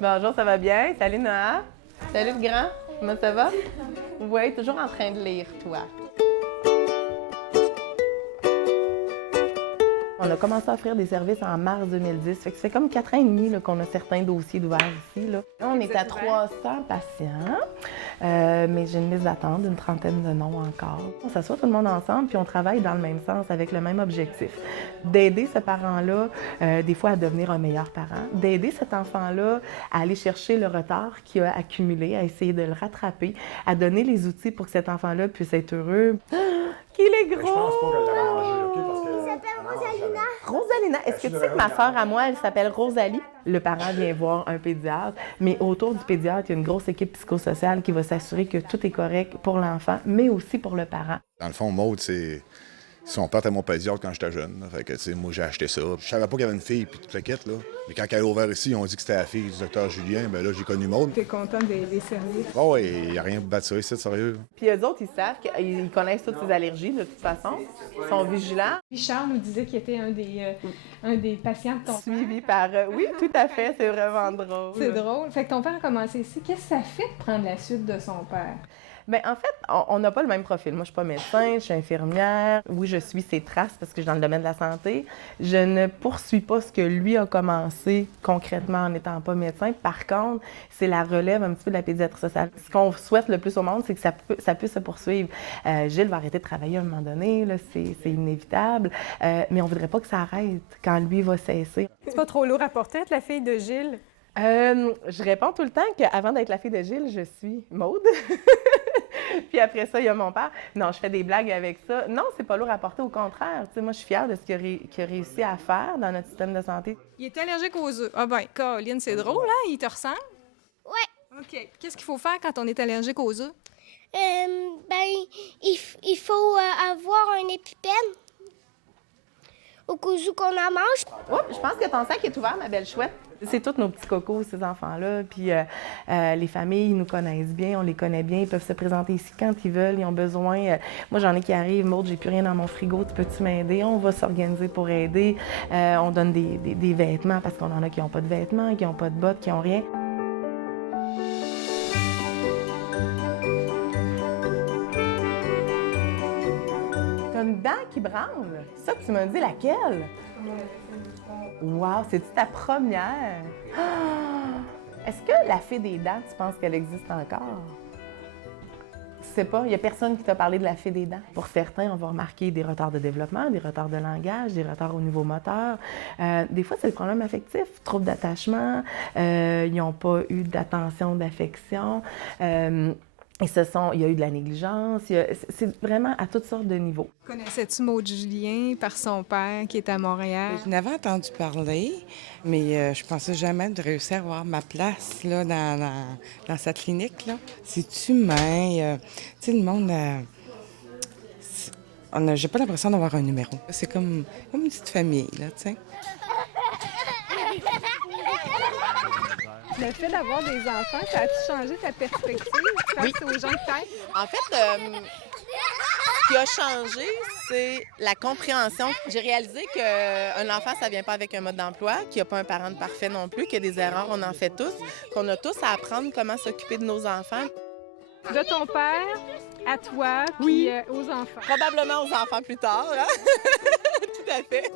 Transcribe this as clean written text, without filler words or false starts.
Bonjour, ça va bien? Salut Noah. Salut le grand. Comment ça va? Oui, toujours en train de lire, toi. On a commencé à offrir des services en mars 2010. Fait que ça fait comme 4 ans et demi là, qu'on a certains dossiers d'ouverts ici. Là, on est à 300 patients, mais j'ai une liste d'attente d'une trentaine de noms encore. On s'assoit tout le monde ensemble puis on travaille dans le même sens avec le même objectif. D'aider ce parent-là, des fois à devenir un meilleur parent, d'aider cet enfant-là à aller chercher le retard qu'il a accumulé, à essayer de le rattraper, à donner les outils pour que cet enfant-là puisse être heureux. Qu'il est gros! Je pense pas qu'elle l'a mangé, OK? Parce que Il s'appelle Rosalina. Rosalina, est-ce que tu sais que ma sœur à moi, elle s'appelle Rosalie? Le parent vient voir un pédiatre, mais autour du pédiatre, il y a une grosse équipe psychosociale qui va s'assurer que tout est correct pour l'enfant, mais aussi pour le parent. Dans le fond, Maude, c'est son père était mon pédiatre quand j'étais jeune. Là. Fait que, tu sais, moi, j'ai acheté ça. Je savais pas qu'il y avait une fille, puis toute la quête, là. Mais quand elle a ouvert ici, ils ont dit que c'était la fille du docteur Julien. Ben là, j'ai connu Maude. T'es content des services? Oh, oui, il n'y a rien de battu ça ici, sérieux. Puis eux autres, ils savent qu'ils connaissent toutes ses allergies, de toute façon. Ils sont vigilants. Puis Charles nous disait qu'il était un des patients de ton père. Suivis par... oui, tout à fait, c'est vraiment drôle. C'est drôle. Fait que ton père a commencé ici. Qu'est-ce que ça fait de prendre la suite de son père? Bien, en fait, on n'a pas le même profil. Moi, je ne suis pas médecin, je suis infirmière. Oui, je suis ses traces parce que je suis dans le domaine de la santé. Je ne poursuis pas ce que lui a commencé concrètement en n'étant pas médecin. Par contre, c'est la relève un petit peu de la pédiatrie sociale. Ce qu'on souhaite le plus au monde, c'est que ça puisse se poursuivre. Gilles va arrêter de travailler à un moment donné, là, c'est inévitable. Mais on ne voudrait pas que ça arrête quand lui va cesser. C'est pas trop lourd à porter être la fille de Gilles? Je réponds tout le temps qu'avant d'être la fille de Gilles, je suis Maude. Puis après ça, il y a mon père. Non, je fais des blagues avec ça. Non, c'est pas lourd à porter, au contraire. Tu sais, moi, je suis fière de ce qu'il a réussi à faire dans notre système de santé. Il est allergique aux œufs. Ah ben, Caroline, c'est drôle, hein? Il te ressemble? Ouais. OK. Qu'est-ce qu'il faut faire quand on est allergique aux œufs? Il faut avoir un épipène au cas où qu'on en mange. Oups, je pense que ton sac est ouvert, ma belle chouette. C'est tous nos petits cocos, ces enfants-là. Puis les familles, ils nous connaissent bien, on les connaît bien. Ils peuvent se présenter ici quand ils veulent. Ils ont besoin. Moi, j'en ai qui arrivent. Maud, j'ai plus rien dans mon frigo. Tu peux-tu m'aider? On va s'organiser pour aider. On donne des vêtements parce qu'on en a qui n'ont pas de vêtements, qui n'ont pas de bottes, qui n'ont rien. T'as une dent qui branle? Ça, tu m'as dit laquelle? Wow, c'est-tu ta première? Ah! Est-ce que la fée des dents, tu penses qu'elle existe encore? Je sais pas, il n'y a personne qui t'a parlé de la fée des dents. Pour certains, on va remarquer des retards de développement, des retards de langage, des retards au niveau moteur. Des fois, c'est le problème affectif, trouble d'attachement, ils n'ont pas eu d'attention, d'affection. Et il y a eu de la négligence, c'est vraiment à toutes sortes de niveaux. Connaissais-tu Maud Julien par son père qui est à Montréal? Je n'avais entendu parler, mais je pensais jamais de réussir à avoir ma place là, dans cette clinique. Là. C'est humain. Tu sais, le monde... j'ai pas l'impression d'avoir un numéro. C'est comme une petite famille, là, tu sais. Le fait d'avoir des enfants, ça a-tu changé ta perspective face aux gens que t'aides? En fait, ce qui a changé, c'est la compréhension. J'ai réalisé qu'un enfant, ça vient pas avec un mode d'emploi, qu'il n'y a pas un parent parfait non plus, qu'il y a des erreurs, on en fait tous, qu'on a tous à apprendre comment s'occuper de nos enfants. De ton père à toi, puis aux enfants. Probablement aux enfants plus tard, hein? Tout à fait.